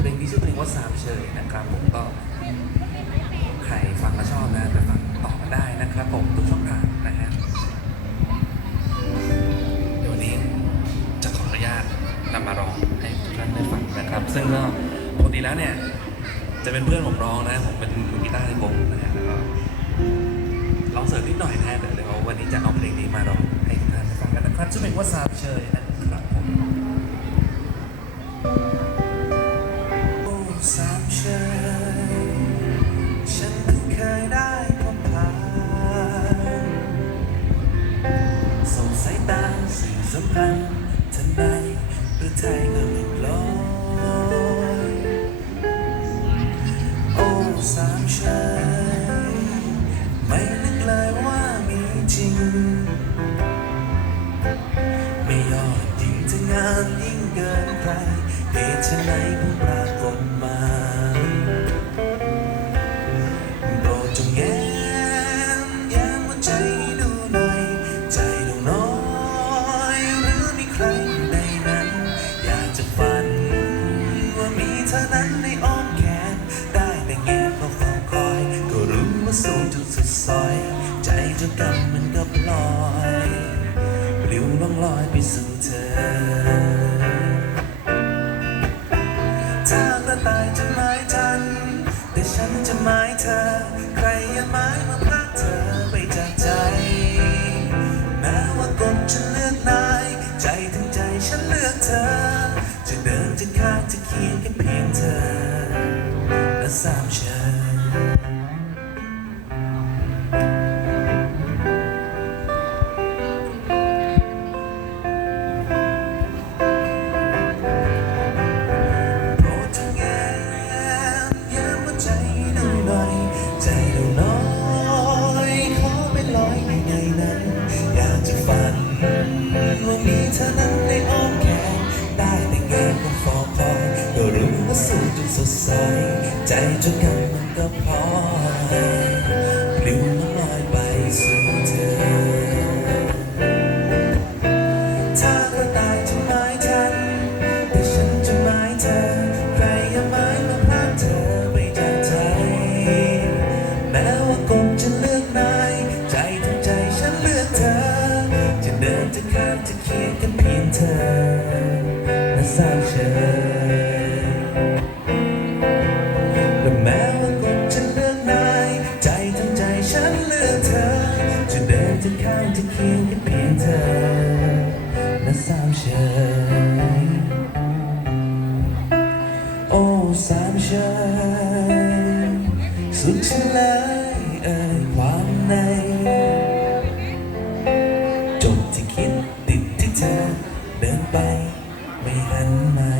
เพลงนี้ชื่อเพลงว่าสามเชยนะครับผมก็ใครฟังแล้วชอบนะไปฟังต่อกันได้นะครับผมทุกช่องทางนะฮะเดี๋ยววันนี้จะขออนุญาตนำมาร้องให้ทุกท่านได้ฟังนะครับ ซึ่งก็ปกติแล้วเนี่ยจะเป็นเพื่อนผมร้องนะผมเป็นมือกีตาร์ในวงนะฮะแล้วก็ร้องเสริมนิดหน่อยนะฮะเดี๋ยวเดี๋ยววันนี้จะเอาเพลงนี้มาร้องให้ทุกท่านได้ฟังกันนะครับชื่อเพลงว่าสามเชยนะครับผม สามเชยฉันเพิ่งเคยได้พบผ่านส่งสายตาสื่อสัมพันธ์ทันใดหรือไทยก็หลุดลอยโอ้สามเชยไม่นึกเลยว่ามีจริง ไม่ยอดยิ่งจะงามยิ่งเกินใครเหตุไฉนเพิ่งปราก ใจเจะกำมันก็ปลอยปลิวล่องลอยไปสู่เธอถ้ากระต่ายจะหมายฉัน แต่ฉันจะหมายเธอ ใครอย่าหมายมาพรากเธอไปจากใจ แม้ว่ากฎฉันเลือกนาย ใจถึงใจฉันเลือกเธอ จะเดินจะข้างจะเคียงแค่เพียงเธอและสามเช สร้างเชยและแม้ว่ากฎจะเลือกนาย ใจทั้งใจฉันเลือกเธอ จะเดินจะข้ามจะเคียงกันเพียงเธอ และสามเชยโอ้สามเชยสุดฉันเลยเอ่ยความในจบที่คิดติดที่เธอเดินไป and.